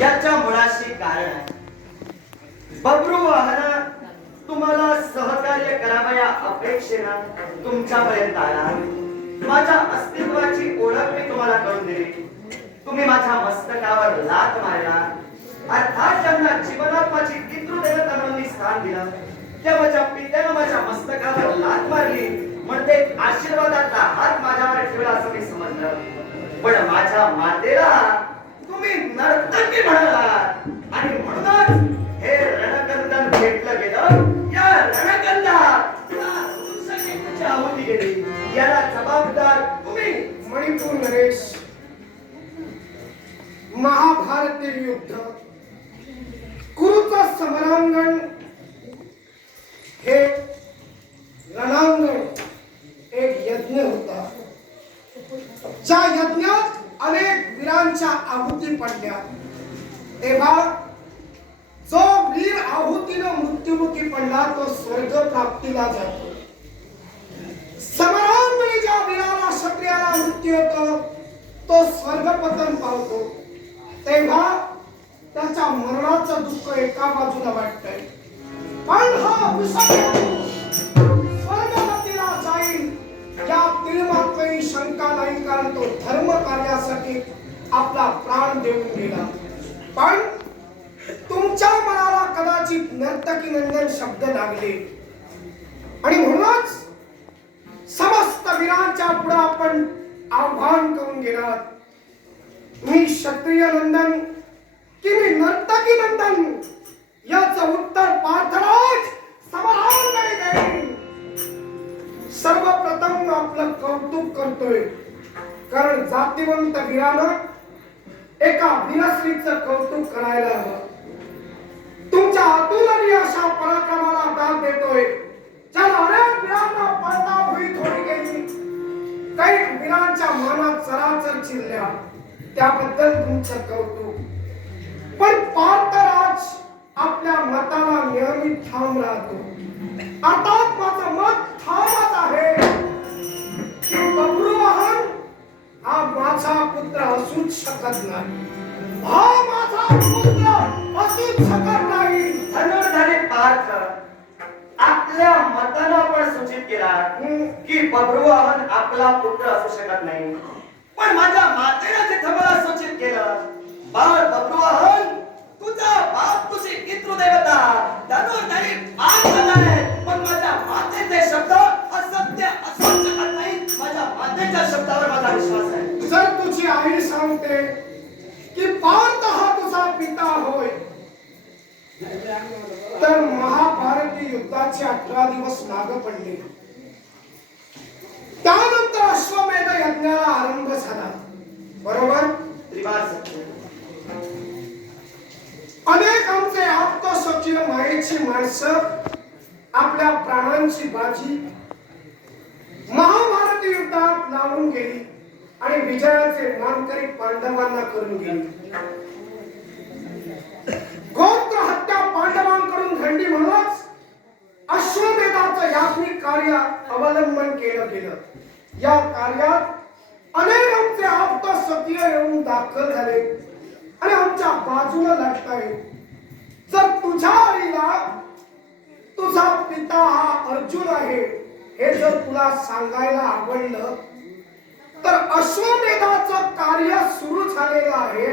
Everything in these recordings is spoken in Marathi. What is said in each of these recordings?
याच्या मुळाशी कारण आहे. बबरू वाहन तुम्हाला सहकार्य करावया अपेक्षेनं तुमच्यापर्यंत आला माझ्या अस्तित्वाची ओळख मी तुम्हाला करून दिली. तुम्ही माझ्या मस्तकावर लात मारला. अर्थात त्यांना जीवनात माझी पितृदेवता म्हणून मी स्थान दिलं त्या माझ्या पित्यानं माझ्या मस्तकावर लात मारली. म्हणजे आशीर्वादाचा हात माझ्यावर ठेवला असं मी समजलं. पण माझ्या मातेला तेव्हा जो वीर आहुतीनं मृत्युमुखी पडला तो स्वर्ग प्राप्तीला जातो. समरांगणी ज्या वीराला क्षत्रियाला मृत्यू येतो तो स्वर्गपतन पावतो. तेव्हा त्याच्या मरणाचं दुःख एका बाजूला वाटतंय. पण हा स्वर्गपतीला जाईल या तिळमात काही शंका नाही कारण तो धर्म कार्यासाठी आपला प्राण देऊन गेला. पण तुमच्या मनाला कदाचित नर्तकी नंदन शब्द लागले. आणि म्हणूनच समस्त वीरांच्या पुढे आपण आव्हान करून गेलात. मी क्षत्रिय नंदन की मी नर्तकी नंदन याचं उत्तर पार्थराज समाधान देईन सर्वप्रथम आपलं कौतुक करतोय. कारण जातीवंत वीरानं एका वीरश्रीचं कौतुक करायला हवं. तुमच्या अतुलनीय अशा पराक्रमाला दाद देतोय. ज्याला अनेक वीरांना पळता होई थोडी गेली. काही वीरांच्या मनात चराचर चिरल्या. त्याबद्दल तुमचं कौतुक. पण पार्थराज आपल्या मताला नियमित ठाम राहतो. शकत नाही. हा माझा पुत्र असूच शकत नाही. धनुर्धारी पार्थ आपल्या मतानं पण सूचित केला की बब्रुवाहन आपला पुत्र असू शकत नाही. पण माझ्या मातेनं तिथं मला सूचित केलं बाळ बब्रुवाहन तुझा बाप तुझी पितृदेवता धनुर्धारी पार्थ आहे पण माझ्या मातेचे शब्द असत्य असू शकत नाही. माझ्या मातेच्या शब्दावर माझा विश्वास आहे. जर तुझी आई सांगते की पार्थ हा तुझा पिता होय. तर महाभारती युद्धाचे अठरा दिवस माग पडले. त्यानंतर अश्वमेध यज्ञाला आरंभ झाला. बरोबर? अनेक आमचे आप्त सचिव मायेची माणसं आपल्या प्राणांची बाजी महाभारती युद्धात लावून गेली. आणि विजयाचे मानकरी पांडवांना करून गेली. गोत्र हत्या पांडवांकडून घडली म्हणूनच अश्वमेधाचं यात्मिक कार्य अवलंबन केलं गेलं. या कार्यात अनेक आमचे आप्त सत्य येऊन दाखल झाले. आणि आमच्या बाजूला लढताय जर तुझ्या आईला तुझा पिता हा अर्जुन आहे हे जर तुला सांगायला आवडलं तर अश्वमेधाचं कार्य सुरू झालेलं आहे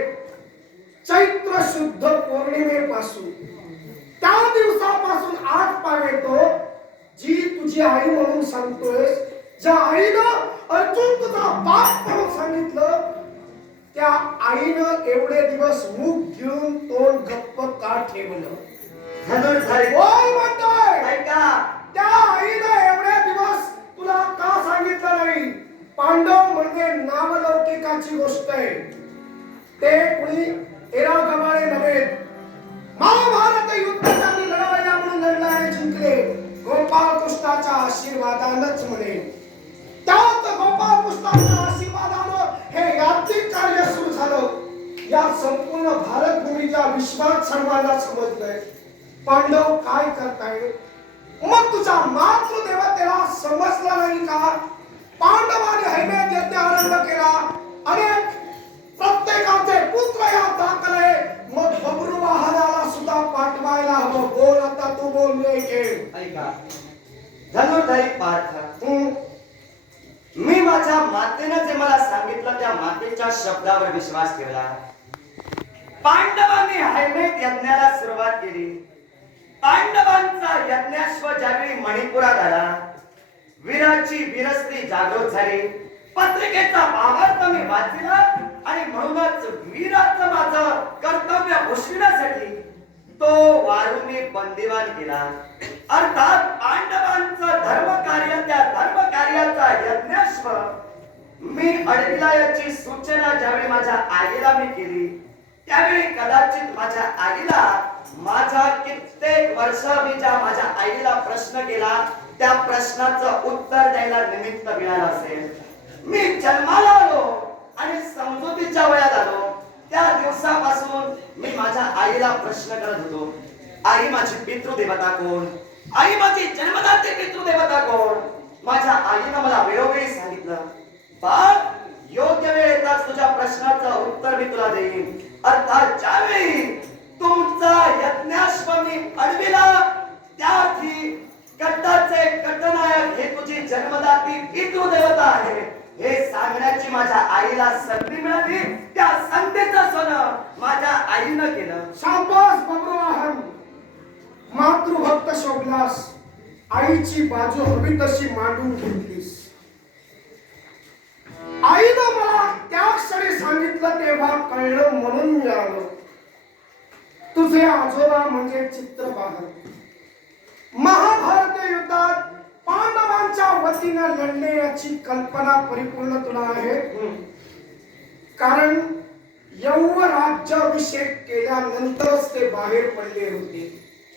चैत्र शुद्ध पौर्णिमेपासून. त्या दिवसापासून आज पावेतो जी तुझी आई म्हणून सांगतोय ज्या आईनं अर्जुन तुझा बाप म्हणून सांगितलं त्या आईनं एवढे दिवस मुख घेऊन तोंड गप्प का ठेवलं? म्हणतोय त्या आईनं एवढे दिवस तुला का सांगितलं नाही? पांडव म्हणजे नामलौकिकाची गोष्ट आहे. ते कुणी एरा गमाळे नव्हे. महाभारत युद्ध त्यांनी लढवल्या म्हणून लढला आणि जिंकले. गोपाळ कृष्णाच्या आशीर्वादानच म्हणे. त्यात गोपाळ कृष्णाच्या आशीर्वादानं हे यात्रिक कार्य सुरू झालं. या संपूर्ण भारत भूमीच्या विश्वात सर्वांना समजलंय. पांडव काय करताय मग तुझा मातृदेवतेला समजला नाही का? पांडवाने हैमेत यज्ञ आरंभ केला. आणि प्रत्येकाचे पुत्र या दाखले. मग बबरू महाराला सुद्धा पाठवायला हवं. बोल आता तू बोलले के ऐका. धनुर्धारी पार्थ मी माझ्या मातेनं जे मला सांगितलं त्या मातेच्या शब्दावर विश्वास ठेवला. पांडवांनी हैमेत यज्ञाला सुरुवात केली. पांडवांचा यज्ञाश्व ज्यावेळी मणिपुरात आला वीराची वीरस्त्री जागृत झाली. पत्रिकेचा भावार्थ मी वाचला आणि म्हणूनच वीराचं माझं कर्तव्य घोषविण्यासाठी तो वारूने बंदिवान केला अर्थात पांडवांचं धर्म कार्य त्या धर्म कार्याचा यज्ञाश्व मी अडविला याची सूचना ज्यावेळी माझ्या आईला मी केली त्यावेळी कदाचित माझ्या आईला माझा कित्येक वर्ष मी ज्या माझ्या आईला प्रश्न केला त्या प्रश्नाचं उत्तर द्यायला निमित्त मिळालं असेल. मी जन्माला आलो आणि समजुतीच्या वयात आलो. त्या दिवसापासून मी माझ्या आईला प्रश्न करत होतो. आई माझी पितृदेवता कोण? आई माझी जन्मदाते पितृदेवता कोण? माझ्या आईनं मला वेळोवेळी सांगितलं बाळ योग्य वेळ येताच तुझ्या प्रश्नाचं उत्तर मी तुला देईन. अर्थात ज्यावेळी जन्मदाती हे देवता आहे. हे सांगण्याची माझ्या आईला संधी मिळाली. त्या संधीचं सोनं माझ्या आईनं केलं. शाबास बब्रुवाहन मातृभक्त शोभलास. आईची बाजू हवी तशी मांडून घेतलीस. आईनं मला त्या क्षणी सांगितलं तेव्हा कळलं म्हणून मिळालं. तुझे आजोबा म्हणजे चित्रवाहन. महाभारत युद्धात पांडवांच्या वतीनं लढणे याची कल्पना परिपूर्ण तुला आहे. कारण यौव राज्याभिषेक केल्यानंतरच ते बाहेर पडले होते.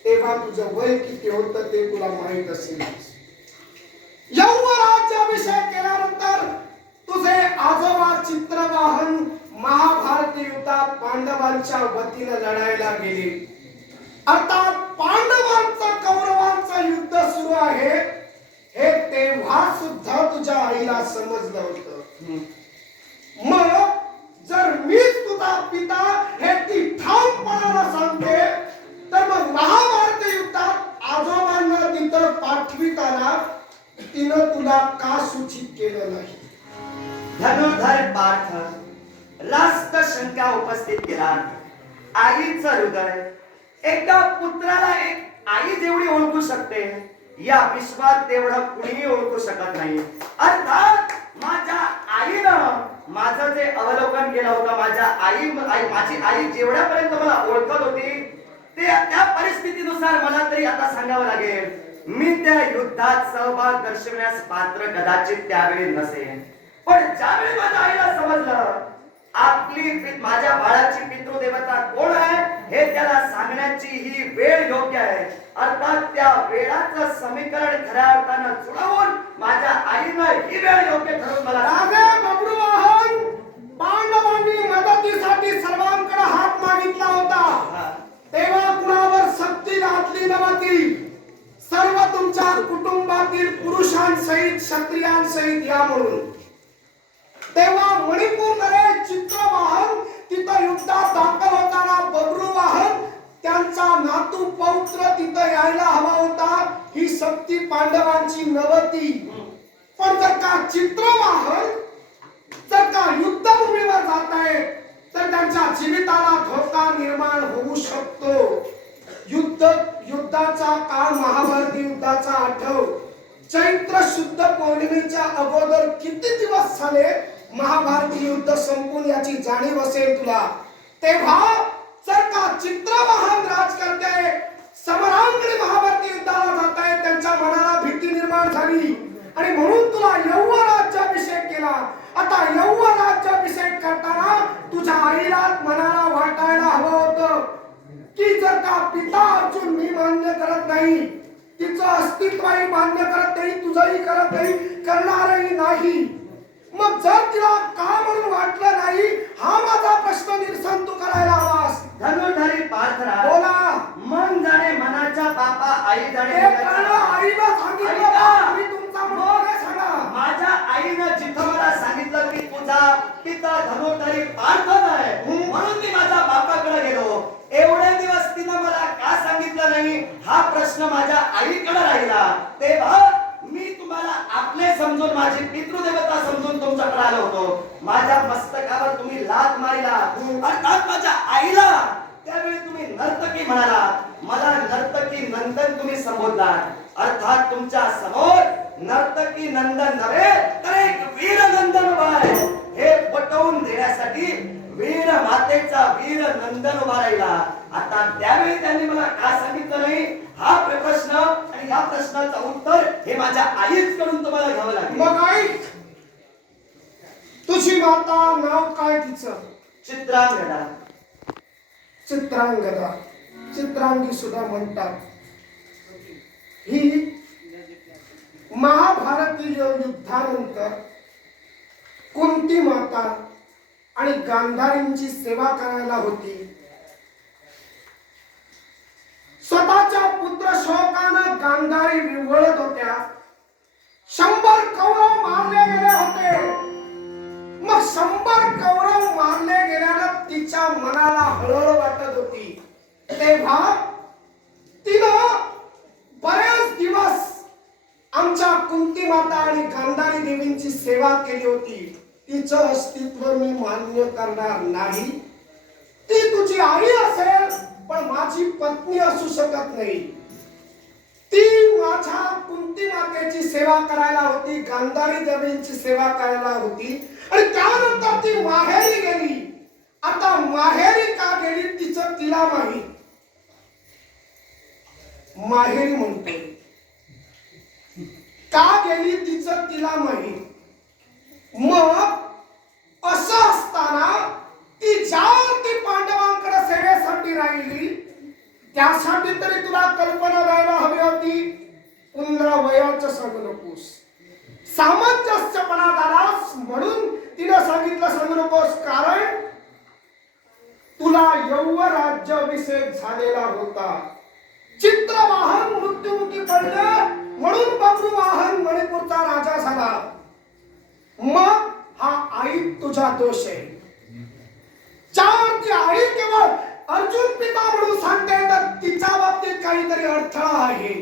तेव्हा तुझं वय किती होतं ते तुला माहीत असेल. यौव राज्याभिषेक केल्यानंतर तुझे आजोबा चित्रवाहन महाभारत युद्धात पांडवांच्या वतीनं लढायला गेले. अर्थात पांडवांचं कौरवांचं युद्ध सुरू आहे हे तेव्हा सुद्धा तुझ्या आईला समजलं होतं. मग जर मीच तुझा पिता हे ती ठामपणानं सांगते तर मग महाभारत युद्धात आजोबांना तिथं पाठविताना तिनं तुला का सूचित केलं नाही? धनुर्धर पार्थ रास्त शंका उपस्थित केला आईचं हृदय एकदा पुत्राला एक आई जेवढी ओळखू शकते या विश्वात तेवढं कुणीही ओळखू शकत नाही. अर्थात माझ्या आईनं माझं जे अवलोकन केलं होतं माझ्या आई आई- माझी आई जेवढ्यापर्यंत मला ओळखत होती ते त्या परिस्थितीनुसार मला तरी आता सांगावं लागेल. मी त्या युद्धात सहभाग दर्शवण्यास पात्र कदाचित त्यावेळी नसेल पण ज्यावेळी माझ्या आईला समजलं आपली माझ्या बाळाची पितृदेवता हे त्याला सांगण्याची ही वेळ योग्य आहे. अर्थात त्या वेळाचं समीकरण खऱ्या अर्थानं जुळवून माझ्या आईनं ही वेळ योग्य ठरवून मला राजे बब्रुवाहन पांडवांनी मदतीसाठी सर्वांकडे हात मागितला होता. तेव्हा कुणावर सक्ती घातली नव्हती सर्व तुमच्या कुटुंबातील पुरुषांसहित क्षत्रियांसहित या म्हणून तेव्हा मणिपूर नरे चित्रवाहन तिथं युद्धात दाखल होताना बब्रुवाहन त्यांचा नातू पौत्र तिथं यायला हवा होता. ही सक्ती पांडवांची नवती. पण जर का चित्रवाहन जर का युद्धभूमीवर जात आहे तर त्यांच्या जीविताला धोका निर्माण होऊ शकतो. युद्ध युद्धाचा काळ महाभारती युद्धाचा आठव. चैत्र शुद्ध पौर्णिमेच्या अगोदर किती दिवस झाले? महाभारती युद्ध संपून याची जाणीव असेल तुला तेव्हा जर का चित्रवाहन राजकर्ते समरांकडे महाभारती युद्धाला जात आहेत त्यांच्या मनाला भीती निर्माण झाली. आणि म्हणून तुला यौव राज्याभिषेक केला. आता यौव राज्याभिषेक करताना तुझ्या आईला मनाला वाटायला हवं होतं. की जर का पिता अर्जुन मी मान्य करत नाही तिचं अस्तित्वही मान्य करत नाही तुझंही करत नाही करणारही नाही. जर तिला का म्हणून वाटलं नाही हा माझा प्रश्न निरसन तू करायला हवास धनुर्धारी पार्थरा बोला. मन जाणे मनाच्या बापा आई जाणे आईला सांगितलं तुमचा मग सांगा. माझ्या आईनं जिथं मला सांगितलं की तुझा पिता धनुर्धारी पार्थ आहे. म्हणून मी माझ्या बापाकडे गेलो. एवढे दिवस तिनं मला का सांगितलं नाही? हा प्रश्न माझ्या आईकडे राहिला. तेव्हा समजून माझी पितृदेवता समजून तुमच्याकडे आलो होतो. माझ्या मस्तकावर तुम्ही लात मारिला. अर्थात माझ्या आईला. त्यावेळी तुम्ही नर्तकी म्हणाला. मला नर्तकी नंदन तुम्ही संबोधला अर्थात तुमच्यासमोर नर्तकी नंदन नव्हे तर एक वीर नंदन उभा आहे. हे पटवून देण्यासाठी वीर मातेचा वीर नंदन उभा राहिला आता त्यावेळी त्यांनी मला का सांगितलं नाही? हा प्रश्न आणि या प्रश्नाचं उत्तर हे माझ्या आईच कडून तुम्हाला घ्यावं लागेल. मग ऐक तुझी माता नाव काय तिचं? चित्रांगदा चित्रांगदा चित्रांगी सुद्धा म्हणतात. ही महाभारतीय युद्धानंतर कुंती माता आणि गांधारींची सेवा करायला होती. स्वतःच्या पुत्र शोकानं गांधारी विवळत होत्या. शंभर कौरव मारले गेले होते. मग शंभर कौरव मारले गेल्यानं तिच्या मनाला हळहळ वाटत होती. तेव्हा तिनं बरेच दिवस आमच्या कुंती माता आणि गांधारी देवींची सेवा केली होती. तिचं अस्तित्व मी मान्य करणार नाही. ती तुझी आई असेल पण माझी पत्नी असू शकत नाही. ती माझ्या कुंती मातेची सेवा करायला होती गांधारी देवींची सेवा करायला होती आणि त्यानंतर ती माहेरी गेली. आता माहेरी का गेली तिचं तिला माहीत. माहेरी म्हणते का गेली तिचं तिला माहीत? मग असं असताना ती ज्या ती पांडवांकडे सेवेसाठी राहिली. त्यासाठी तरी तुला कल्पना द्यायला हवी होती. पुन्हा वयाचं सांगू नकोस सामंजस्यपणात आलास म्हणून तिनं सांगितलं सांगू नकोस कारण तुला यौव राज्याभिषेक झालेला होता. चित्रवाहन मृत्युमुखी पडलं म्हणून बब्रुवाहन मणिपूरचा राजा झाला. तुझा दोष आहे. चार ती आई केवळ अर्जुन पिता म्हणून सांगते तर तिच्या बाबतीत काहीतरी अडथळा आहे.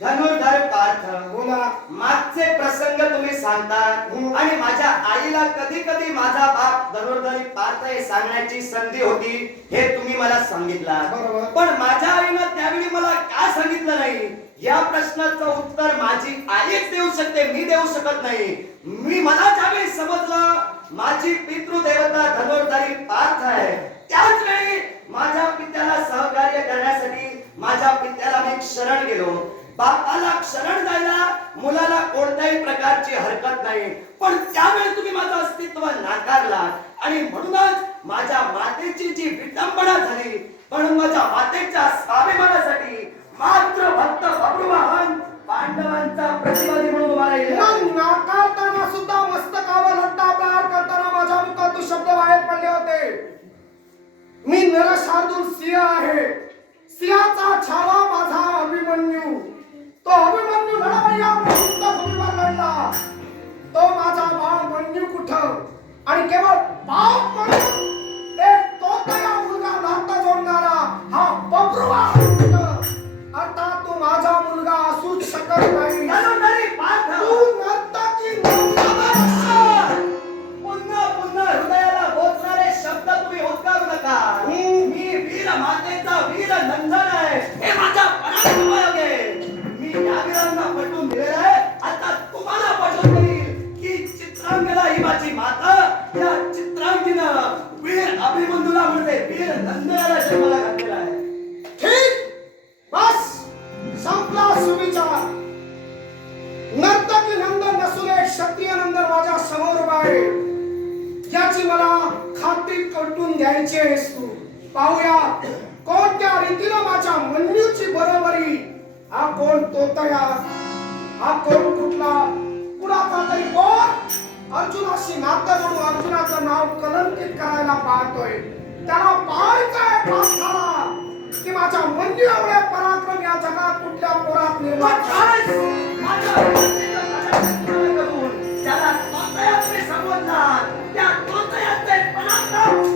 धनुर्धर पार्थ. बोला. मागचे प्रसंग तुम्ही सांगता. हम्म. आणि माझ्या आईला कधी कधी माझा बाप धनुर्धरी पार्थ हे सांगण्याची संधी होती हे तुम्ही मला सांगितला. पण माझ्या आईनं त्यावेळी मला का सांगितलं नाही? या प्रश्नाचं उत्तर माझी आईच देऊ शकते मी देऊ शकत नाही. मी मला ज्यावेळी समजलं माझी पितृदेवता धनुर्धारी पार्थ आहे त्याच वेळी माझ्या पित्याला सहकार्य करण्यासाठी माझ्या पित्याला मी शरण गेलो बापाला शरण जायला मुलाला कोणत्याही प्रकारची हरकत नाही. पण त्यावेळी तुम्ही माझं अस्तित्व नाकारला आणि म्हणूनच माझ्या मातेची जी विटंबना झाली म्हणून माझ्या मातेच्या स्वाभिमानासाठी मात्र भक्त बब्रुवाहन पांडवांचा प्रतिवादी म्हणून उभा नाकारताना सुद्धा मस्तकावर लट्टा प्रहार करताना माझ्या मुखातून शब्द बाहेर पडले होते. मी नरशार्दूल सिंह आहे. सिंहाचा छावा माझा अभिमन्यू. तो अभिमन्यू लढवय्या युद्ध भूमीवर लढला तो माझा बाळ मन्यू कुठं? आणि केवळ बाप म्हणून एक तोतया मुलगा नातं जोडणारा हा कुठं? अर्थात तू माझा मुलगा असूच शकत नाही. तू द्यायची आहेस तू पाहूया कोणत्या रीतीनं माझ्या मन्यूची बरोबरी? हा कोण तोतया? हा कोण कुठला? कुणाचा तरी कोण? अर्जुनाशी नातं म्हणून अर्जुनाचं नाव कलंकित करायला पाहतोय. त्याला पाहायचं प्रार्थना पाहताना की माझ्या मंदिर एवढे पराक्रम या जगात कुठल्या पोरात निर्माण त्याला समजणार करून त्या पराक्रम